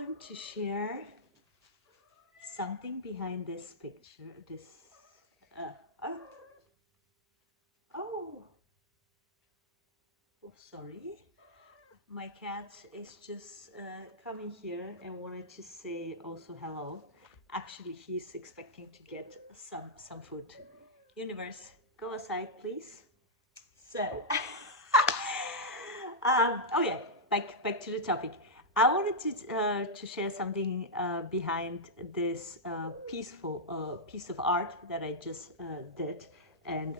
want to share something behind this picture. Uh, oh, oh, oh, sorry. My cat is just coming here and wanted to say also hello. Actually, he's expecting to get some food. Universe, go aside, please. So, oh yeah, back to the topic. I wanted to share something behind this peaceful piece of art that I just did, and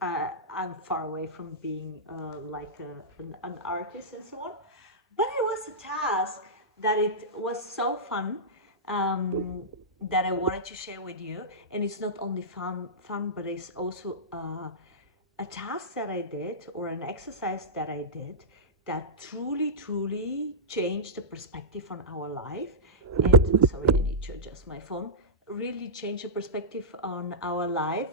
I'm far away from being like an artist and so on. But it was a task that it was so fun that I wanted to share with you, and it's not only fun, but it's also a task that I did or an exercise that I did that truly changed the perspective on our life. And sorry, I need to adjust my phone. Really changed the perspective on our life,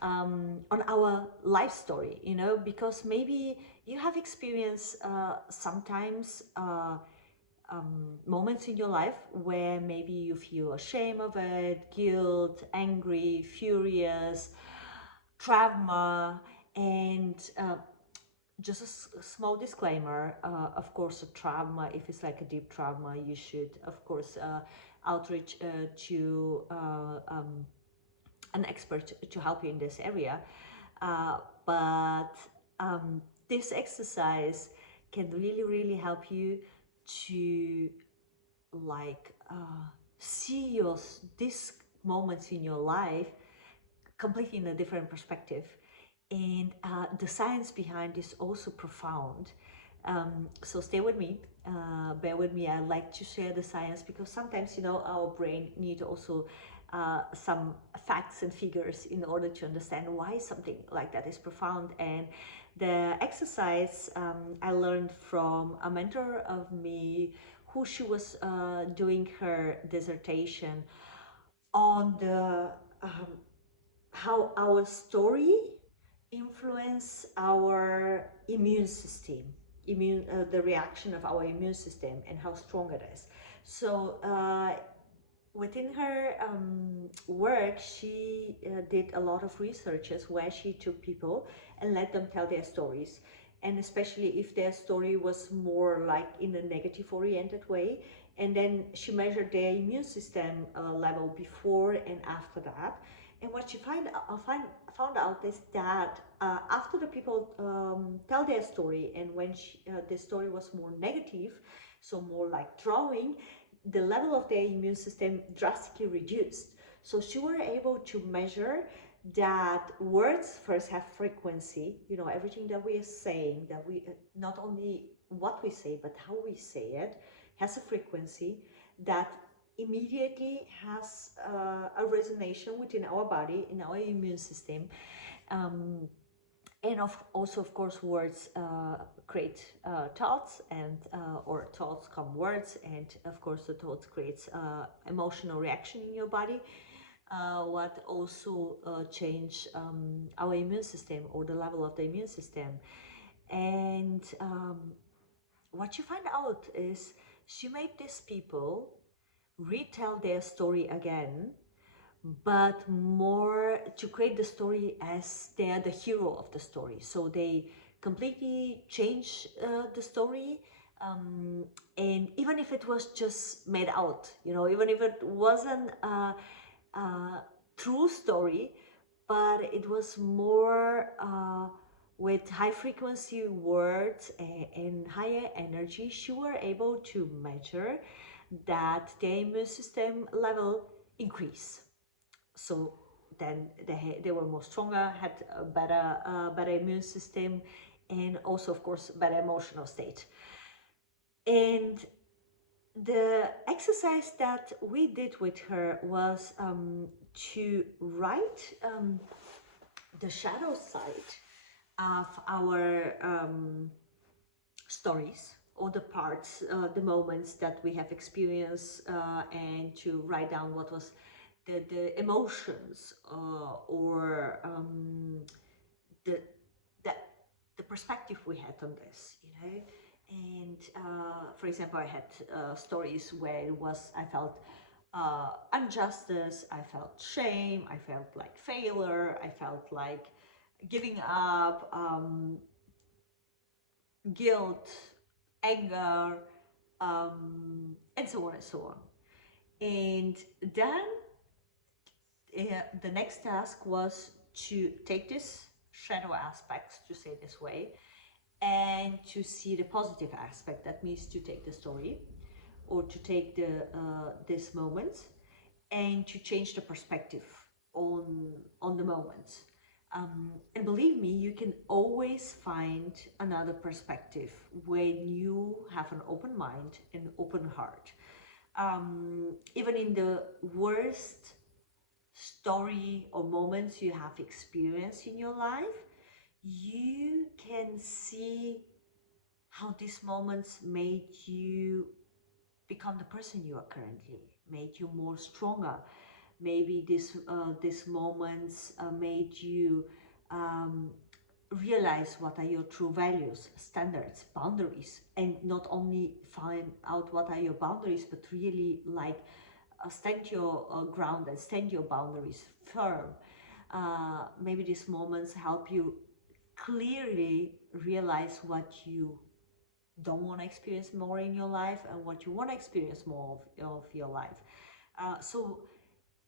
on our life story, you know, because maybe you have experienced sometimes moments in your life where maybe you feel ashamed of it, guilt, angry, furious, trauma, and just a small disclaimer, of course, a trauma, if it's like a deep trauma, you should, of course, outreach to an expert to help you in this area. But this exercise can really help you to like see these moments in your life completely in a different perspective. And the science behind is also profound. So stay with me, bear with me. I like to share the science because sometimes, you know, our brain needs also some facts and figures in order to understand why something like that is profound. And the exercise I learned from a mentor of me, who she was doing her dissertation on the how our story influence our immune system, the reaction of our immune system and how strong it is. So within her work, she did a lot of researches where she took people and let them tell their stories. And especially if their story was more like in a negative oriented way. And then she measured their immune system level before and after that. And what she found out is that after the people tell their story, and when the story was more negative, so more like drawing, the level of their immune system drastically reduced. So she were able to measure that words first have frequency, you know, everything that we are saying, that we not only what we say but how we say it has a frequency that immediately has a resonance within our body, in our immune system. And also, of course, words create thoughts, and or thoughts come words, and of course the thoughts creates emotional reaction in your body, what also change our immune system or the level of the immune system. And what you find out is she made these people retell their story again, but more to create the story as they're the hero of the story. So they completely change the story, and even if it was just made out, you know, even if it wasn't a true story, but it was more with high frequency words and higher energy, she were able to measure that their immune system level increase. So then they were more stronger, had a better immune system, and also, of course, better emotional state. And the exercise that we did with her was to write the shadow side of our stories, or the parts, the moments that we have experienced, and to write down what was the emotions or the, the perspective we had on this, you know. And for example, I had stories where it was, I felt injustice, I felt shame, I felt like failure, I felt like giving up, guilt, anger, and so on and so on. And then the next task was to take this shadow aspects, to say this way, and to see the positive aspect. That means to take the story or to take this moment and to change the perspective on the moment. And believe me, you can always find another perspective when you have an open mind and open heart. Even in the worst story or moments you have experienced in your life, you can see how these moments made you become the person you are currently, made you more stronger. Maybe these moments made you um, realize what are your true values, standards, boundaries, and not only find out what are your boundaries, but really like stand your ground and stand your boundaries firm. Maybe these moments help you clearly realize what you don't want to experience more in your life and what you want to experience more of your life. So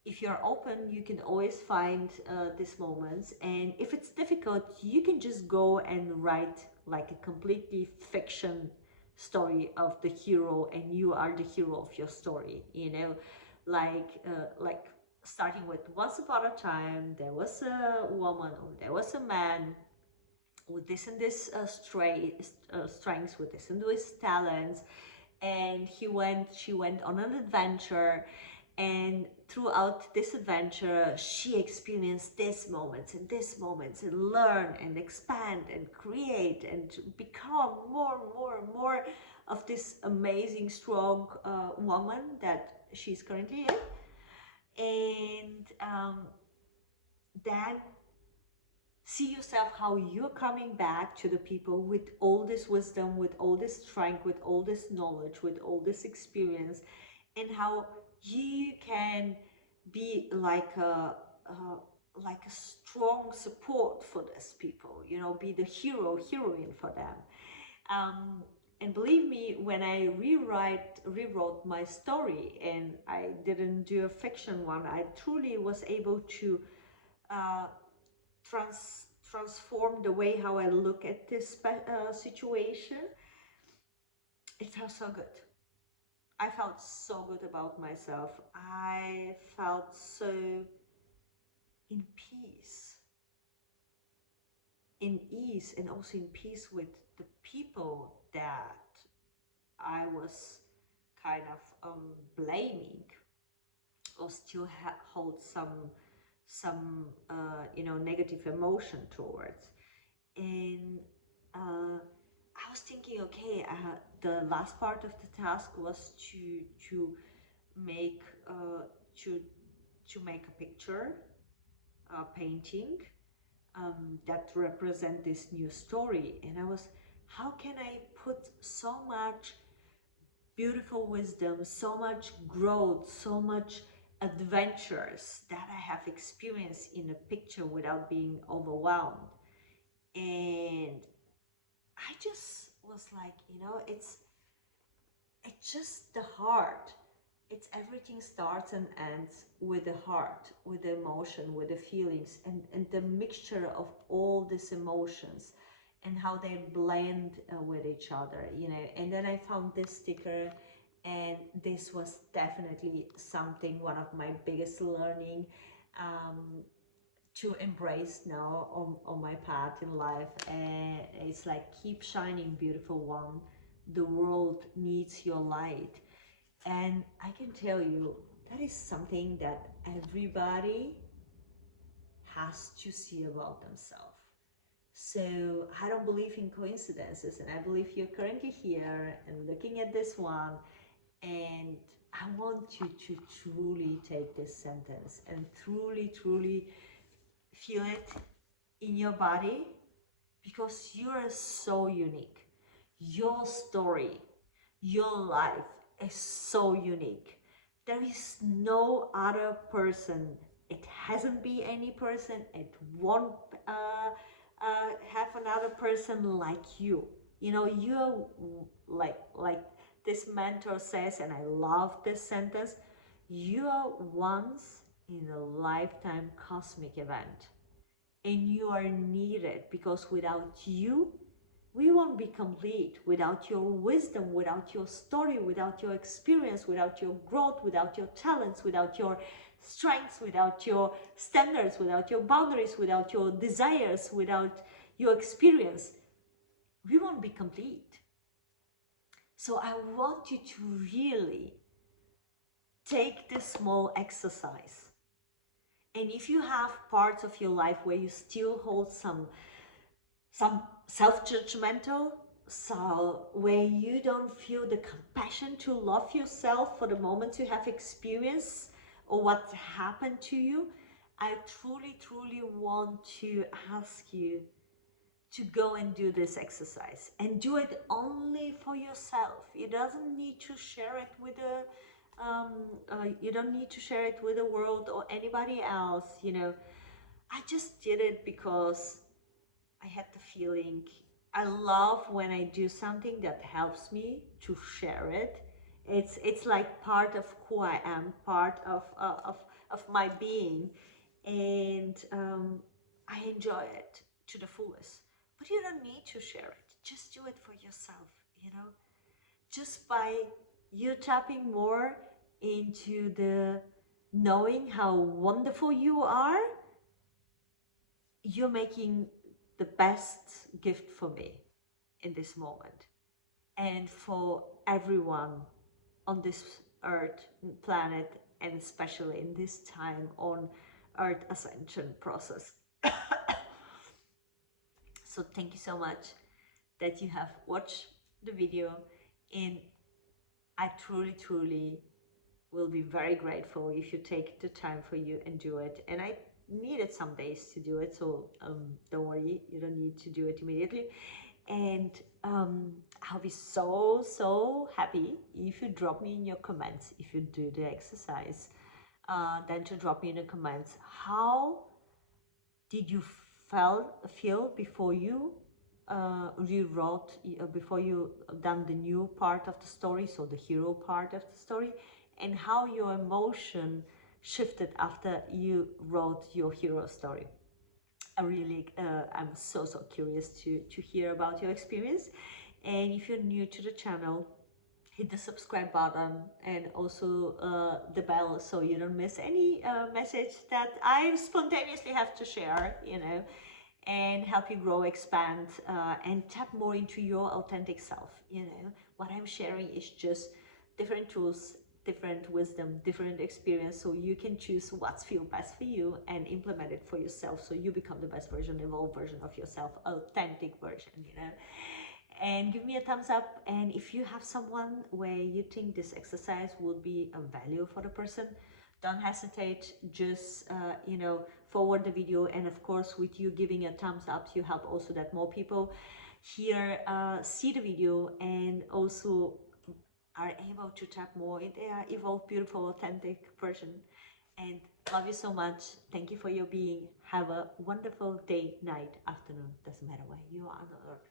if you're open, you can always find these moments. And if it's difficult, you can just go and write like a completely fiction story of the hero, and you are the hero of your story, you know, like starting with once upon a time, there was a woman or there was a man with this and this strengths, with this and this talents, and she went on an adventure, and throughout this adventure she experienced these moments and learn and expand and create and become more of this amazing strong woman that she's currently in. And then see yourself how you're coming back to the people with all this wisdom, with all this strength, with all this knowledge, with all this experience, and how you can be like a strong support for these people, you know, be the heroine for them. And believe me, when I rewrote my story, and I didn't do a fiction one, I truly was able to uh, transform the way how I look at this situation. It felt so good. I felt so good about myself. I felt so in peace, in ease, and also in peace with the people that I was kind of blaming or still hold some you know, negative emotion towards. And I was thinking, okay, the last part of the task was to make to to make a picture, a painting that represent this new story. And I was, how can I put so much beautiful wisdom, so much growth, so much adventures that I have experienced in a picture without being overwhelmed? And I just was like, you know, it's just the heart. It's everything starts and ends with the heart, with the emotion, with the feelings, and the mixture of all these emotions and how they blend with each other, you know. And then I found this sticker, and this was definitely something, one of my biggest learning to embrace now on my path in life. And it's like, keep shining, beautiful one. The world needs your light. And I can tell you, that is something that everybody has to see about themselves. So I don't believe in coincidences, and I believe you're currently here and looking at this one. And I want you to truly take this sentence and truly feel it in your body, because you're so unique. Your story, your life is so unique. There is no other person. It hasn't been any person. It won't have another person like you. You know, you're like this mentor says, and I love this sentence. You are once in a lifetime cosmic event, and you are needed because without you, we won't be complete. Without your wisdom, without your story, without your experience, without your growth, without your talents, without your strengths, without your standards, without your boundaries, without your desires, without your experience, we won't be complete. So I want you to really take this small exercise. And if you have parts of your life where you still hold some self-judgmental, so where you don't feel the compassion to love yourself for the moments you have experienced or what happened to you, I truly want to ask you to go and do this exercise, and do it only for yourself. You doesn't need to share it with you don't need to share it with the world or anybody else. You know, I just did it because I had the feeling. I love when I do something that helps me to share it. It's like part of who I am, part of my being, and I enjoy it to the fullest. But you don't need to share it. Just do it for yourself. You know, just by you tapping more into the knowing how wonderful you are, you're making the best gift for me in this moment and for everyone on this earth planet, and especially in this time on earth ascension process. So thank you so much that you have watched the video, and I truly will be very grateful if you take the time for you and do it. And I needed some days to do it, so don't worry, you don't need to do it immediately. And I'll be so happy if you drop me in your comments, if you do the exercise, then to drop me in the comments how did you feel before you rewrote, before you done the new part of the story, so the hero part of the story, and how your emotion shifted after you wrote your hero story. I'm so curious to hear about your experience. And if you're new to the channel, hit the subscribe button and also the bell so you don't miss any message that I spontaneously have to share, you know, and help you grow, expand, and tap more into your authentic self. You know, what I'm sharing is just different tools, different wisdom, different experience, so you can choose what's feel best for you and implement it for yourself, so you become the best version, evolved version of yourself, authentic version, you know. And give me a thumbs up, and if you have someone where you think this exercise will be a value for the person, don't hesitate, just you know, forward the video. And of course, with you giving a thumbs up, you help also that more people here see the video and also are able to tap more in their evolved, beautiful, authentic person. And love you so much. Thank you for your being. Have a wonderful day, night, afternoon, doesn't matter where you are on earth.